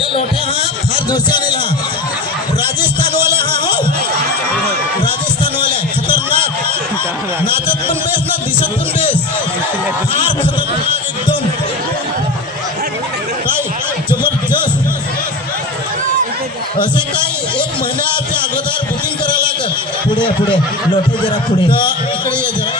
ये लोटे हाँ हर दूसरा नहीं ला राजस्थान वाले हाँ हो राजस्थान वाले खतरनाक नाचत पण बेस ना दिसत पण बेस फार खतरनाक एकदम काय जबरदस्त असे काय एक महिन्याच्या अगोदर बुकिंग करायला लागत पुढे पुढे लोटे जरा पुढे इकडे ये जरा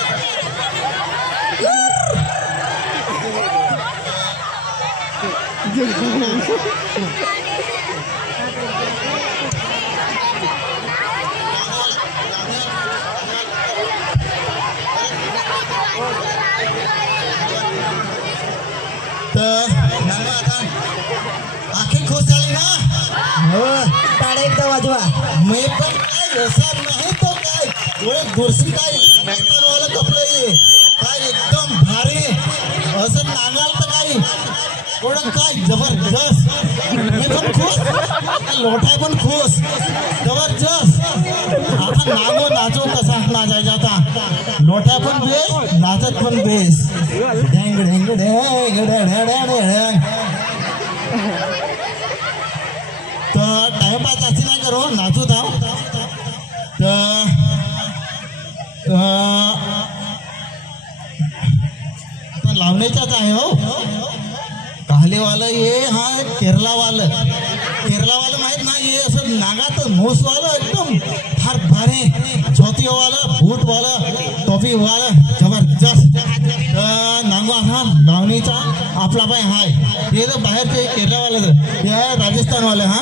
आखिर खुश झाली ना हो टाळे एकदा वाजवा मी पण काय व्यवसाय नाही तो काय थोडे दुरशी काय वाला कपडे काय एकदम भारी असं नांगाल तर काय थोडं काय जबरदस्त मी पण खुश लोटाय पण खुश जबरदस्त आपण नागो नाचो कसा नाचायचा आता लोटा पण बेस नाचत पण बेस ढेंग ढेंग ढेंग ढेंग ढेंग तो टाइम पास अशी नाही करो नाचू थांब तर लावण्याचाच आहे हो काहलेवालं ये हा केरलावालं माहित नाही ये असं नागात मोसवालं एकदम फार भारी झोतीवालं बूटवालं टोपीवालं जबरदस्त नांगो हा लावणीचा आपला बाय हाय हे तर बाहेरचे केरलावाले हे राजस्थानवाले हा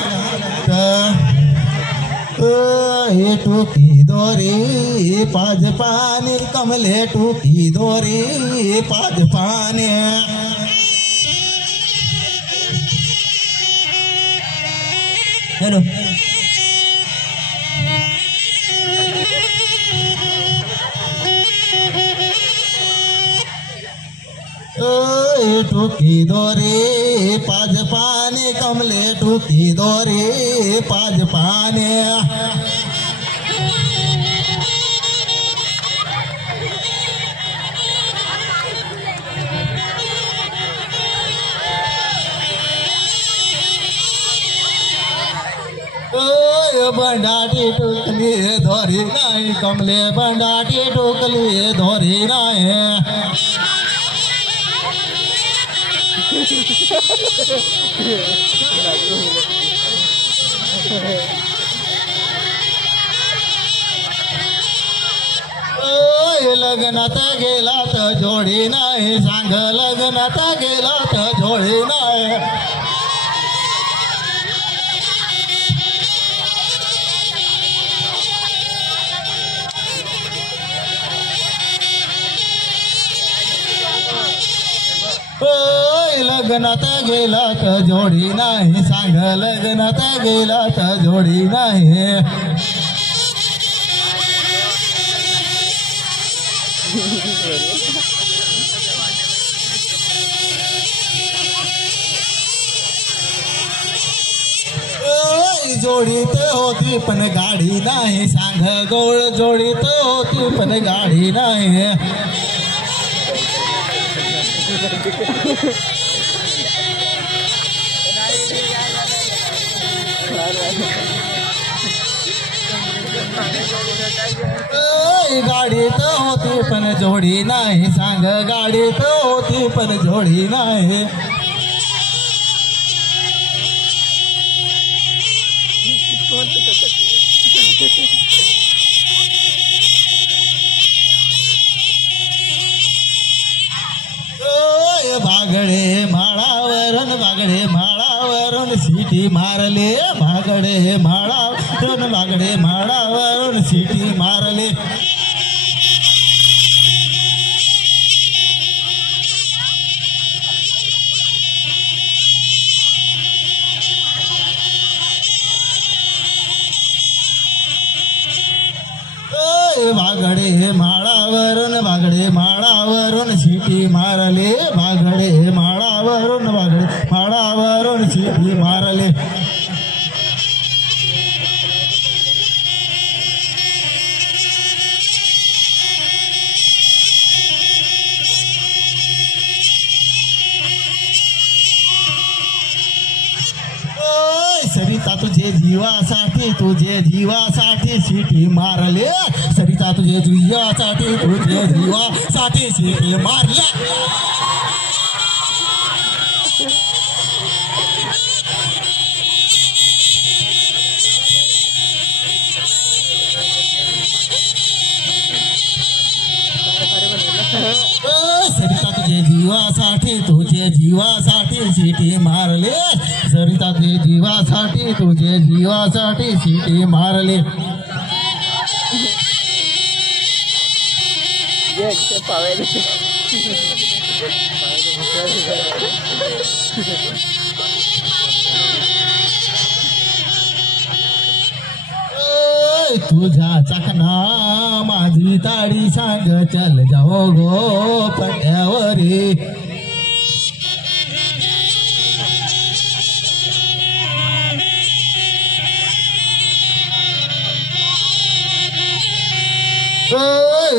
ये टोकी दोरी पाज पानी कमले टोकी दोरी पाज पानी हेलो टूकी दोरे पाज पाने कमले टूकी दोरे पाज पाने बंडाटी टोकली धोरी नाही कमले बंडाटी टोकली धोरी नाही लग्नात गेला तर जोडी नाही सांग लग्नात गेला तर जोडी नाही लग्नात गेला तर जोडी नाही सांग लग्नात गेला तर जोडी नाही जोडीत होती पण गाडी नाही सांग गोळ जोडीत होती पण गाडी नाही गाडीत होती पण जोडी नाही सांग गाडीत होती पण जोडी नाही भागडे माळावरून सिटी मारले भागडे माळावरून सिटी मारले भागडे माळावरून सिटी मारले भागडे माळावरून सिटी मारले सरिता तुझे जीवासाठी शिटी मारले सरिता तुझे जीवासाठी शिटी मारले सरिता तुझे जीवासाठी शिटी मारले सरिता तुझे जीवासाठी शिटी मारले तुझा चकना माझी ताडी सांग चल जाओ गो पट्यावरी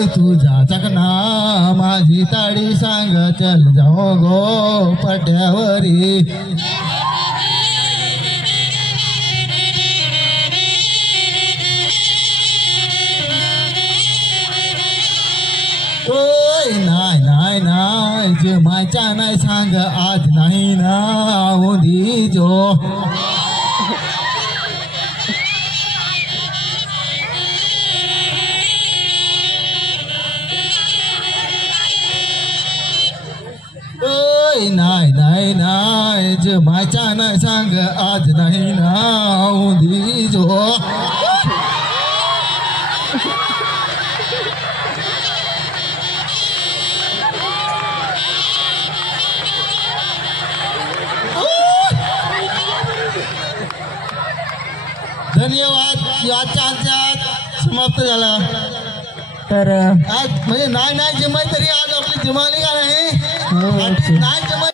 तुझा चकना माझी ताडी सांग चल जाओ गो पट्यावरी नाही जमायचा नाही सांग आज नाही ना उदी जो नाही जमायचा नाही सांग आज नाही ना उदी जो धन्यवाद आजच्या समाप्त झाला तर आज म्हणजे नाही जमाय तरी आज आपली जमाली का नाही नाही जमाय